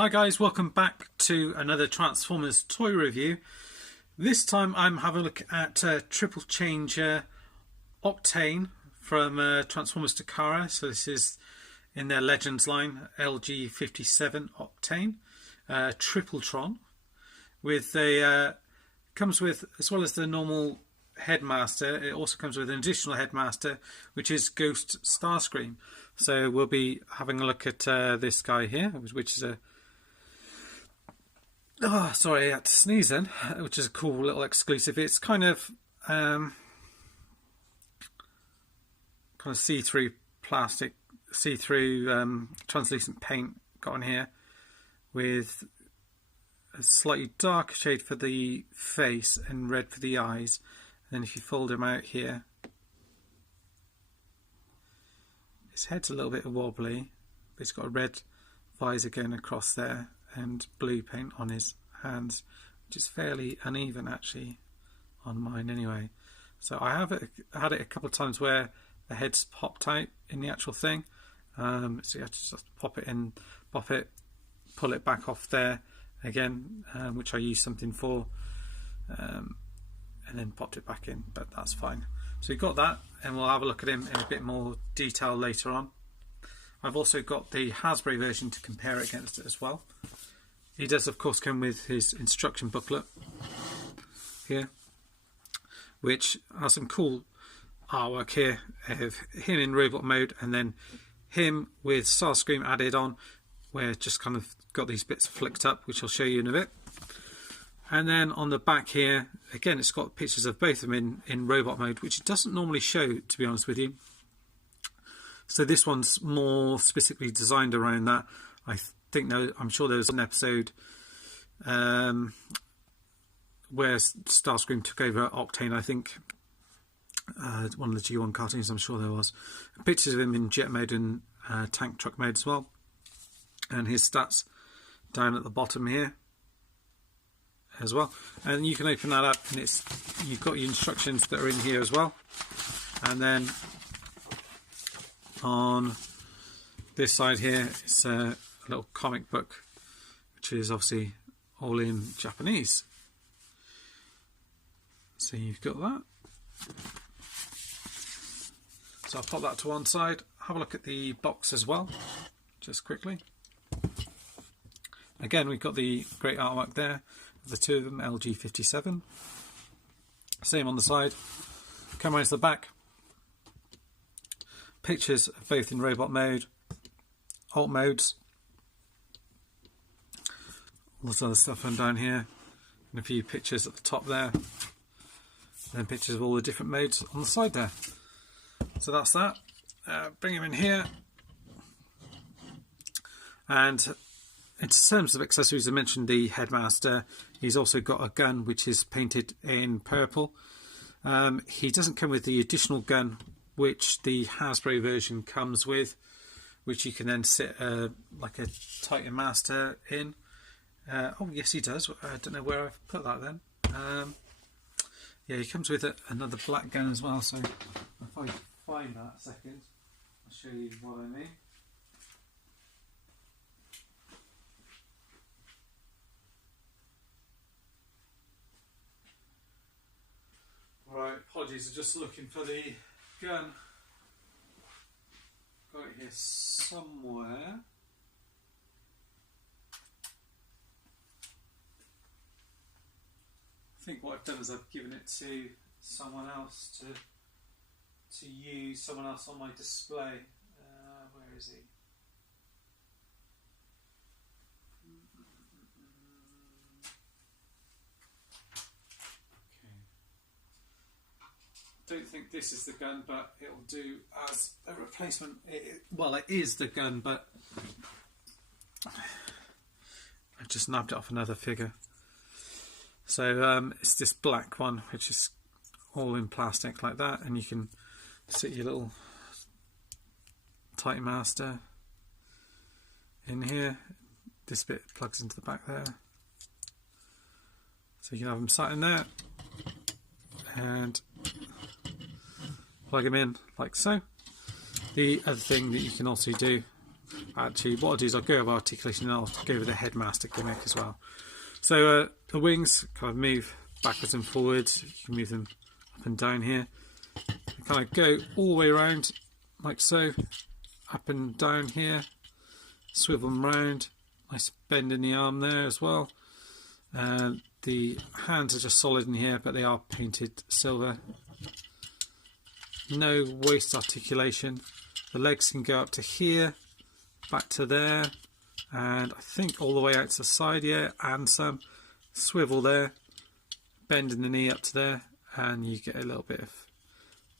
Hi guys, welcome back to another Transformers toy review. This time I'm having a look at Triple Changer Octane from Transformers Takara. So this is in their Legends line, LG-57 Octane, Tripletron. With a comes with, as well as the normal Headmaster, it also comes with an additional Headmaster, which is Ghost Starscream. So we'll be having a look at this guy here, which is a sorry, I had to sneeze then. Which is a cool little exclusive. It's kind of see-through plastic, see-through translucent paint got on here, with a slightly darker shade for the face and red for the eyes. And then if you fold him out here, his head's a little bit wobbly, but he's got a red visor going across there and blue paint on his hands, which is fairly uneven actually on mine anyway. So I have had it a couple of times where the head's popped out in the actual thing, so you have to just pop it in, pop it, pull it back off there again, which I use something for, and then popped it back in, but that's fine. So you've got that, and we'll have a look at him in a bit more detail later on. I've also got the Hasbro version to compare it against it as well. He does of course come with his instruction booklet here, which has some cool artwork here of him in robot mode, and then him with Starscream added on, where just kind of got these bits flicked up, which I'll show you in a bit. And then on the back here, again, it's got pictures of both of them in robot mode, which it doesn't normally show, to be honest with you. So this one's more specifically designed around that. I'm sure there was an episode where Starscream took over Octane, I think. One of the G1 cartoons, I'm sure there was. Pictures of him in jet mode and tank truck mode as well. And his stats down at the bottom here as well. And you can open that up, and you've got your instructions that are in here as well. And then on this side here, it's a little comic book, which is obviously all in Japanese. So you've got that. So I'll pop that to one side. Have a look at the box as well, just quickly. Again, we've got the great artwork there of the two of them, LG-57. Same on the side. Come around to the back. Pictures of both in robot mode, alt modes, all this other stuff on down here, and a few pictures at the top there, and then pictures of all the different modes on the side there. So that's that. Bring him in here, and in terms of accessories, I mentioned the Headmaster. He's also got a gun which is painted in purple. He doesn't come with the additional gun which the Hasbro version comes with, which you can then sit like a Titanmaster in. Oh yes, he does. I don't know where I've put that then. Yeah, he comes with another black gun as well, so if I find that a second, I'll show you what I mean. Right, apologies, I'm just looking for the gun. Got it here somewhere. I think what I've done is I've given it to someone else to use, someone else on my display. Where is he? Don't think this is the gun, but it'll do as a replacement. Well, it is the gun, but I just nabbed it off another figure. So it's this black one, which is all in plastic like that, and you can sit your little Titanmaster in here. This bit plugs into the back there, so you can have them sat in there and plug them in like so. The other thing that you can also do actually what I'll do is I'll go over articulation and I'll go over the Headmaster gimmick as well. So the wings kind of move backwards and forwards. You can move them up and down here. They kind of go all the way around like so, up and down here, swivel them round. Nice bend in the arm there as well. The hands are just solid in here, but they are painted silver. No waist articulation. The legs can go up to here, back to there, and I think all the way out to the side, yeah, and some swivel there, bend in the knee up to there, and you get a little bit of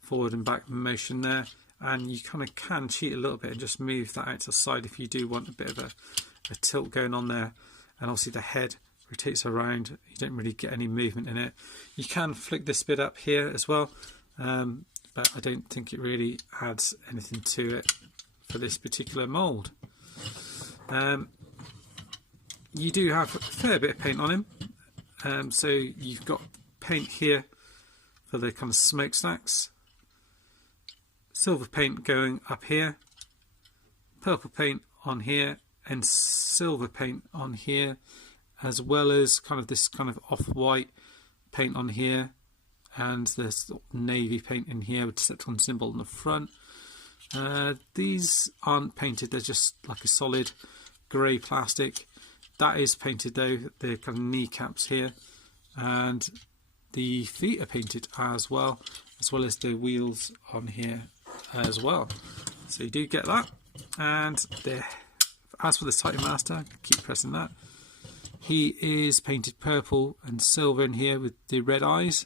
forward and back motion there. And you kind of can cheat a little bit and just move that out to the side if you do want a bit of a tilt going on there. And obviously the head rotates around, you don't really get any movement in it. You can flick this bit up here as well, but I don't think it really adds anything to it for this particular mould. You do have a fair bit of paint on him, so you've got paint here for the kind of smokestacks, silver paint going up here, purple paint on here, and silver paint on here, as well as kind of this kind of off-white paint on here, and this navy paint in here with the Decepticon symbol on the front. These aren't painted, they're just like a solid grey plastic. That is painted though, the kind of kneecaps here, and the feet are painted as well as the wheels on here as well. So you do get that. And as for this Titanmaster, keep pressing that. He is painted purple and silver in here with the red eyes.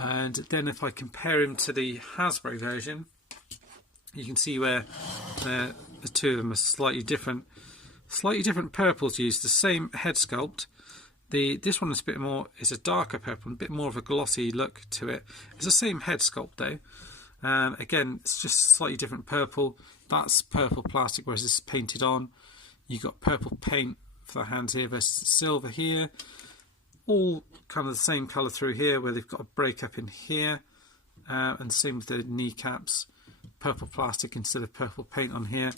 And then if I compare him to the Hasbro version, you can see where the two of them are slightly different. Slightly different purples used, the same head sculpt. This one is a bit more, is a darker purple, a bit more of a glossy look to it. It's the same head sculpt though. Again, it's just slightly different purple. That's purple plastic, whereas this is painted on. You've got purple paint for the hands here versus silver here. All kind of the same colour through here, where they've got a break up in here. And same with the kneecaps. Purple plastic instead of purple paint on here.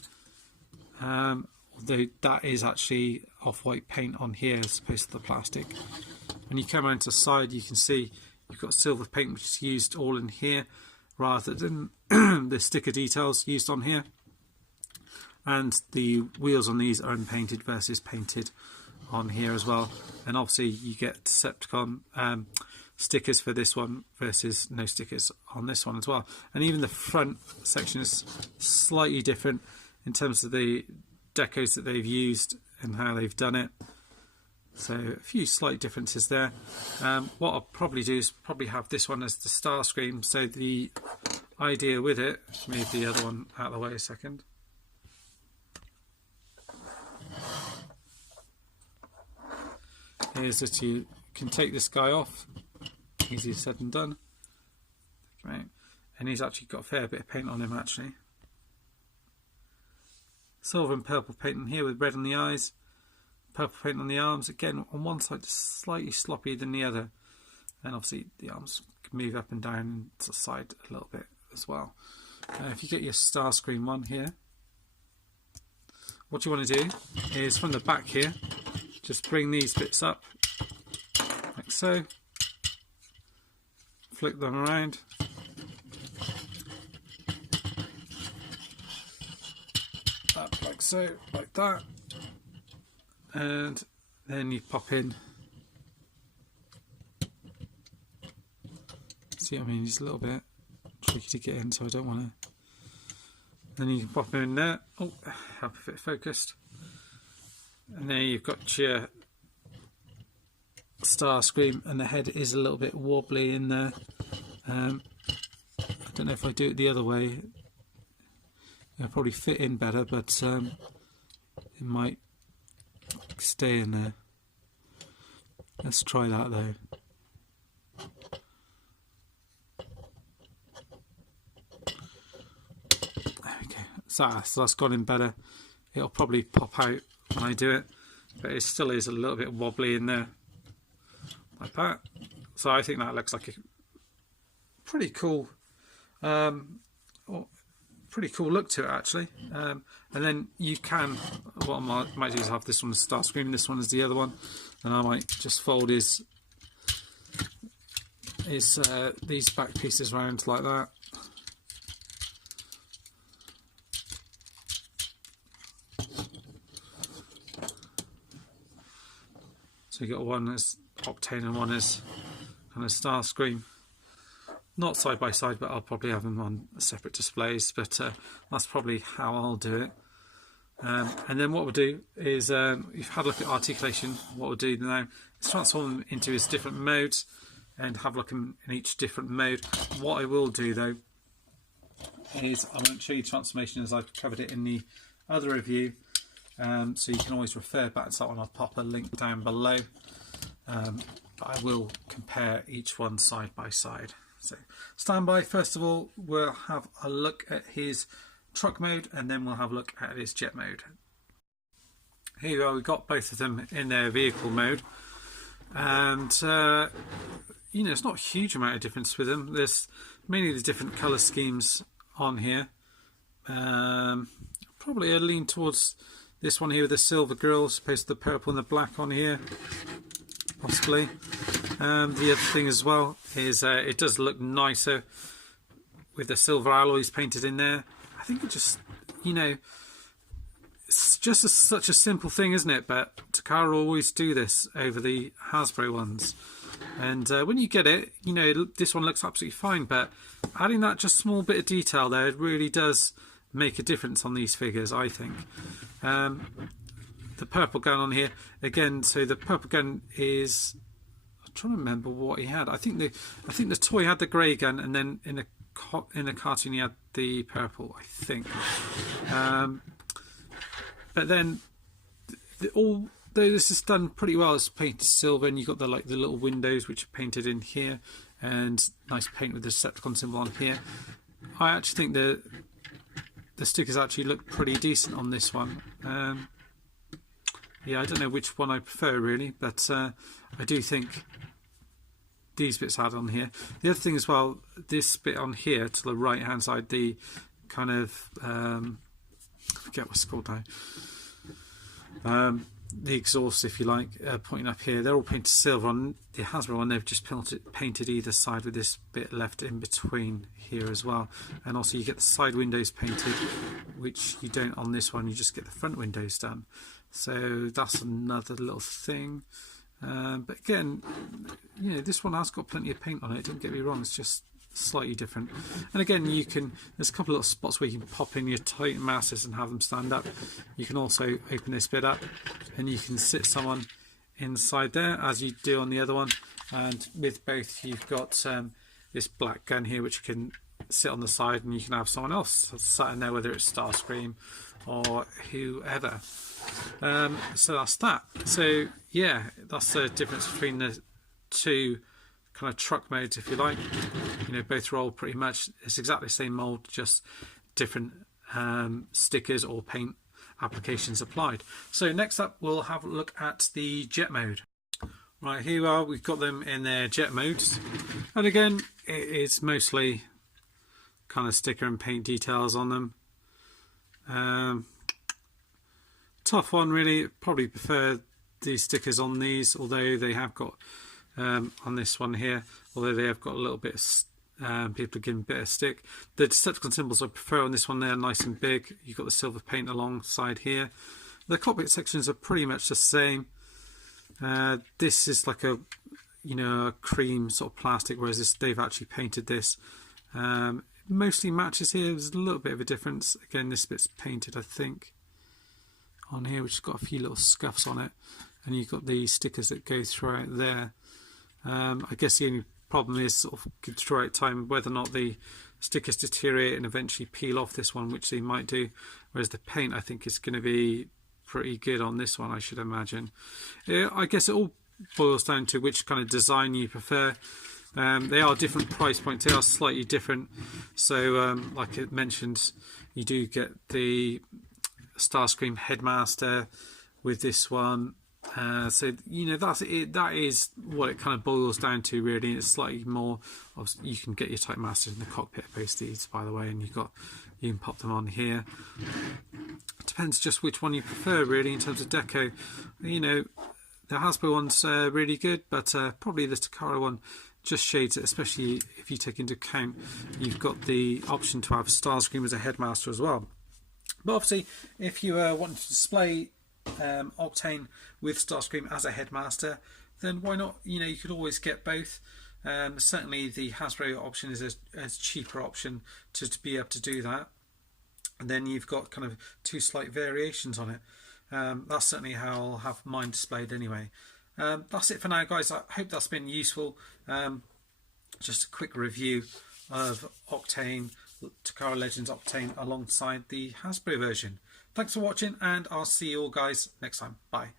Although that is actually off-white paint on here as opposed to the plastic. When you come around to the side, you can see you've got silver paint which is used all in here rather than the sticker details used on here. And the wheels on these are unpainted versus painted on here as well. And obviously you get Decepticon stickers for this one versus no stickers on this one as well. And even the front section is slightly different in terms of the decos that they've used and how they've done it. So a few slight differences there. What I'll probably do is probably have this one as the Starscream. So the idea with it, let's move the other one out of the way a second. Is that you can take this guy off. Easier said than done. Right. And he's actually got a fair bit of paint on him actually. Silver and purple paint in here with red on the eyes. Purple paint on the arms. Again, on one side slightly sloppier than the other. And obviously the arms can move up and down and to the side a little bit as well. If you get your Starscream one here, what you want to do is from the back here, just bring these bits up like so. Flick them around. Up like so, like that. And then you pop in. See what I mean? It's a little bit tricky to get in, so I don't want to. Then you can pop him in there. Oh, help if it focused. And there you've got your Starscream, and the head is a little bit wobbly in there. I don't know if I do it the other way, it'll probably fit in better, but it might stay in there. Let's try that though. There we go. So that's gone in better. It'll probably pop out when I do it, but it still is a little bit wobbly in there, like that. So I think that looks like a pretty cool pretty cool look to it actually. And then you can, what I might do is have this one as Starscream, this one as the other one, and I might just fold these back pieces around like that. So you got one as Octane and one as kind of Starscream. Not side by side, but I'll probably have them on separate displays, but that's probably how I'll do it. And then what we'll do is, you've had a look at articulation, what we'll do now is transform them into its different modes and have a look in each different mode. What I will do though is I won't show you transformation as I've covered it in the other review, so you can always refer back to that one. I'll pop a link down below, but I will compare each one side by side. So stand by. First of all, we'll have a look at his truck mode and then we'll have a look at his jet mode. Here you go, we've got both of them in their vehicle mode, and you know, it's not a huge amount of difference with them. There's mainly the different colour schemes on here. Probably a lean towards this one here with the silver grill as opposed to the purple and the black on here, possibly. The other thing as well is it does look nicer with the silver alloys painted in there. I think it just, you know, it's just such a simple thing, isn't it? But Takara always do this over the Hasbro ones. And when you get it, you know, this one looks absolutely fine, but adding that just small bit of detail there, it really does make a difference on these figures, I think. The purple gun on here, again, so the purple gun is, I'm trying to remember what he had. I think the toy had the grey gun, and then in the cartoon he had the purple, I think. But then though this is done pretty well, it's painted silver, and you've got the little windows which are painted in here, and nice paint with the Decepticon symbol on here. I actually think the stickers actually look pretty decent on this one. Yeah, I don't know which one I prefer really, but I do think these bits add on here. The other thing as well, this bit on here to the right hand side, the kind of I forget what's called now, the exhaust, if you like, pointing up here, they're all painted silver. On the Hasbro one, they've just painted either side with this bit left in between here as well. And also you get the side windows painted, which you don't on this one, you just get the front windows done. So that's another little thing. But again, you know, this one has got plenty of paint on it, don't get me wrong, it's just slightly different. And again, you can, there's a couple of little spots where you can pop in your Titanmasters and have them stand up. You can also open this bit up and you can sit someone inside there as you do on the other one. And with both, you've got this black gun here which can sit on the side, and you can have someone else sat in there, whether it's Starscream or whoever. So that's that. So yeah, that's the difference between the two kind of truck modes, if you like. You know, both roll pretty much, it's exactly the same mold, just different stickers or paint applications applied. So next up, we'll have a look at the jet mode. Right, here we are, we've got them in their jet modes, and again, it is mostly kind of sticker and paint details on them. Tough one really, probably prefer the stickers on these, although they have got on this one here, although they have got a little bit of people are giving a bit of stick. The Decepticon symbols I prefer on this one, they're nice and big. You've got the silver paint alongside here. The cockpit sections are pretty much the same. This is like a, you know, a cream sort of plastic, whereas this, they've actually painted this. Mostly matches here. There's a little bit of a difference. Again, this bit's painted, I think, on here, which has got a few little scuffs on it, and you've got the stickers that go throughout there. I guess the only problem is sort of throughout time whether or not the stickers deteriorate and eventually peel off this one, which they might do, whereas the paint I think is going to be pretty good on this one, I should imagine. I guess it all boils down to which kind of design you prefer. They are different price points, they are slightly different. So like I mentioned, you do get the Starscream Headmaster with this one So you know, that's it. That is what it kind of boils down to, really. It's slightly more. Obviously, you can get your Titanmasters in the cockpit post these, by the way, and you can pop them on here. It depends just which one you prefer, really, in terms of deco. You know, the Hasbro one's really good, but probably the Takara one just shades it, especially if you take into account you've got the option to have Starscream as a Headmaster as well. But obviously, if you want to display Octane with Starscream as a Headmaster, then why not? You know, you could always get both. Certainly the Hasbro option is a cheaper option to be able to do that, and then you've got kind of two slight variations on it. That's certainly how I'll have mine displayed anyway. That's it for now, guys. I hope that's been useful. Just a quick review of Octane, Takara Legends Octane, alongside the Hasbro version. Thanks for watching, and I'll see you all guys next time. Bye.